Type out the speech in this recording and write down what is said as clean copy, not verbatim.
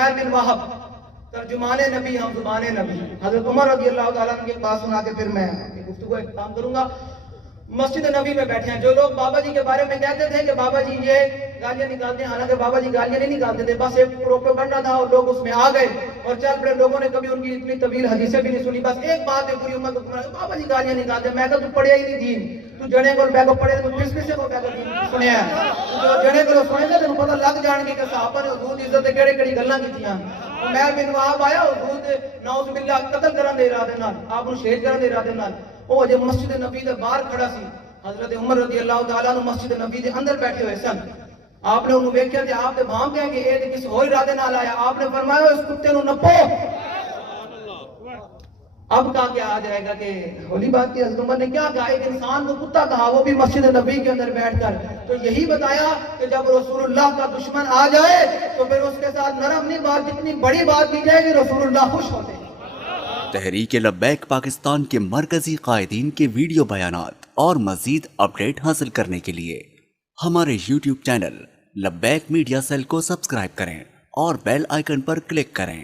उमैर बिन वहब तर्जुमान नबी हम जुबान नबी। हजरत उमर रज़ी अल्लाह तआला अन्हु की बात सुना के फिर मैं गुफ्तगू इख्तिताम करूंगा। मस्जिद नबी में बैठे हैं। जो लोग बाबा जी के बारे में कहते थे कि बाबा जी ये गालियां निकालते हैं, हालांकि बाबा जी गालियां नहीं निकालते थे, बस एक प्रोपेगेंडा था और लोग उसमें आ गए और चल पड़े। लोगों ने कभी उनकी इतनी तवील हदीसें भी नहीं सुनी, बस एक बात है पूरी उम्मत को गुमराह, बाबा जी गालियां निकालते। मैं कहा तू पढ़िया ही नहीं दीन, तू जने को बैगो पढ़े तो किस किसे को बैगो सुनिया जो जने को सुनेगा तेन पता लग जाएगी कि साहबा ने हुदूद इज्जत केड़े केड़ी गल्लां कीतियां। उमैर बिन वहब आया हुदूद नाउज़ बिल्लाह कत्ल करन दे इरादे नाल, आप नु शहीद करन दे इरादे नाल, ओ जे मस्जिद नबी दे बाहर खड़ा सी। हजरत उमर रज़ी अल्लाह तआला अन्हु मस्जिद नबी दे अंदर बैठे हुए सन। आपने उन्हें वेख्या ते आप ते भाम गए कि ये किसी होर इरादे नाल आया। आपने फरमाया इस कुत्ते नु नपो। अब कहा क्या आ जाएगा कि होली बात की। हजरत उमर ने क्या कहा, एक इंसान को कुत्ता कहा, वो भी मस्जिद नबी के अंदर बैठकर। तो यही बताया कि जब रसूलुल्लाह का दुश्मन आ जाए तो फिर उसके साथ नरम नहीं बात, जितनी बड़ी बात की जाएगी रसूलुल्लाह खुश होते हैं। तहरीक लब्बैक पाकिस्तान के मरकजी कायदीन के वीडियो बयानात और मजीद अपडेट हासिल करने के लिए हमारे YouTube चैनल लब्बैक मीडिया सेल को सब्सक्राइब करें और बेल आइकन पर क्लिक करें।